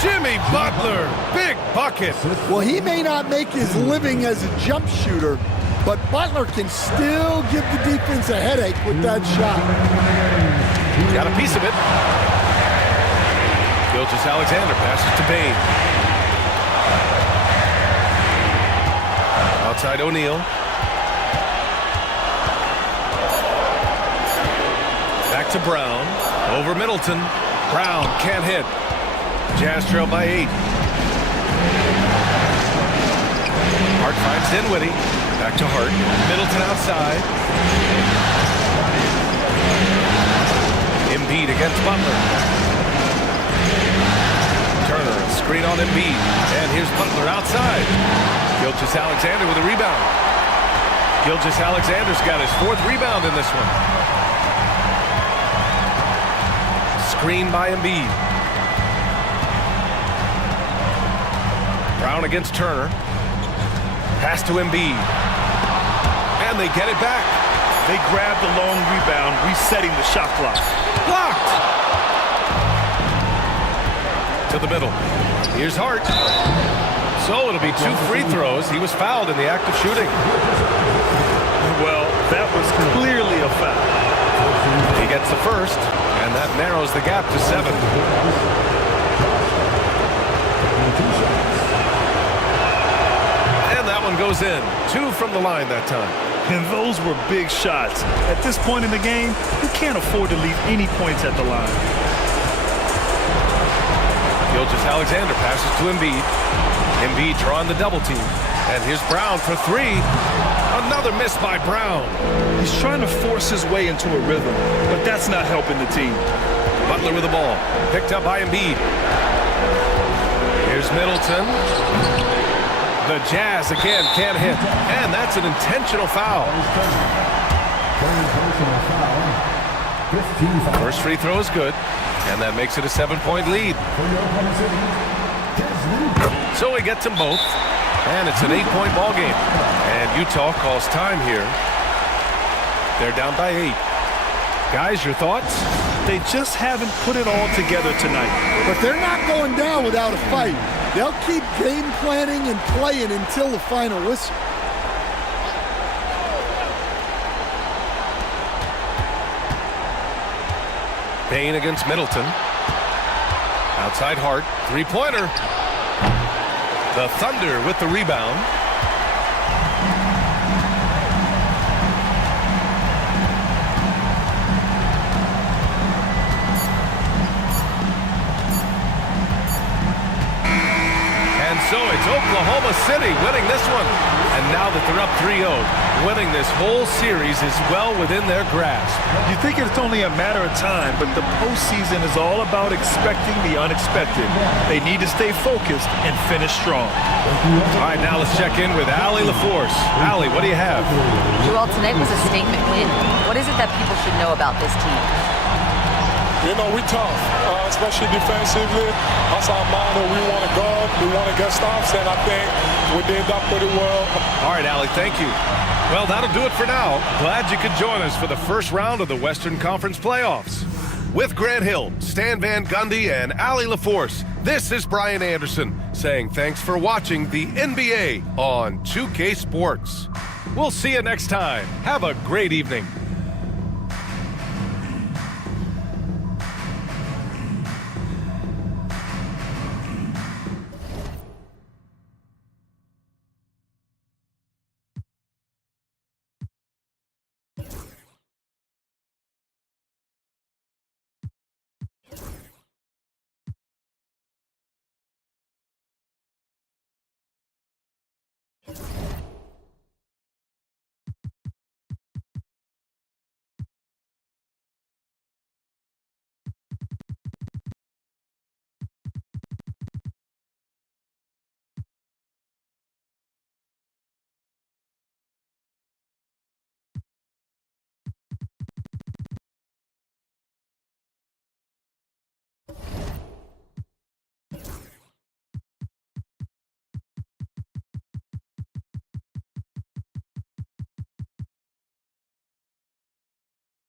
Jimmy Butler, big bucket. Well, he may not make his living as a jump shooter, but Butler can still give the defense a headache with that shot. Got a piece of it. Gilgeous-Alexander passes to Bane. Outside O'Neal. Back to Brown. Over Middleton. Brown can't hit. Jazz trail by 8. Hart finds Dinwiddie. Back to Hart. Middleton outside. Embiid against Butler. Turner, a screen on Embiid. And here's Butler outside. Gilgeous-Alexander with a rebound. Gilgeous-Alexander's got his 4th rebound in this one. Screen by Embiid. Brown against Turner. Pass to Embiid. And they get it back. They grabbed the long rebound, resetting the shot clock. Blocked! To the middle. Here's Hart. So it'll be 2 free throws. He was fouled in the act of shooting. Well, that was clearly a foul. He gets the first, and that narrows the gap to 7. And that one goes in. 2 from the line that time. And those were big shots. At this point in the game, you can't afford to leave any points at the line. Gilgeous-Alexander passes to Embiid. Embiid drawing the double team. And here's Brown for 3. Another miss by Brown. He's trying to force his way into a rhythm, but that's not helping the team. Butler with the ball. Picked up by Embiid. Here's Middleton. The Jazz again can't hit. And that's an intentional foul. First free throw is good. And that makes it a 7-point lead. So he gets them both. And it's an 8-point ball game. And Utah calls time here. They're down by 8. Guys, your thoughts? They just haven't put it all together tonight. But they're not going down without a fight. They'll keep game planning and playing until the final whistle. Payne against Middleton. Outside Hart. 3-pointer. The Thunder with the rebound. And so it's Oklahoma City winning this one. And now that they're up 3-0, winning this whole series is well within their grasp. You think it's only a matter of time, but the postseason is all about expecting the unexpected. They need to stay focused and finish strong. All right, now let's check in with Allie LaForce. Allie, what do you have? Joel, tonight was a statement win. What is it that people should know about this team? You know, we tough, especially defensively. That's our motto. We want to guard, we want to get stops, and I think we did that pretty well. All right, Allie, thank you. Well, that'll do it for now. Glad you could join us for the first round of the Western Conference Playoffs. With Grant Hill, Stan Van Gundy, and Allie LaForce, this is Brian Anderson saying thanks for watching the NBA on 2K Sports. We'll see you next time. Have a great evening.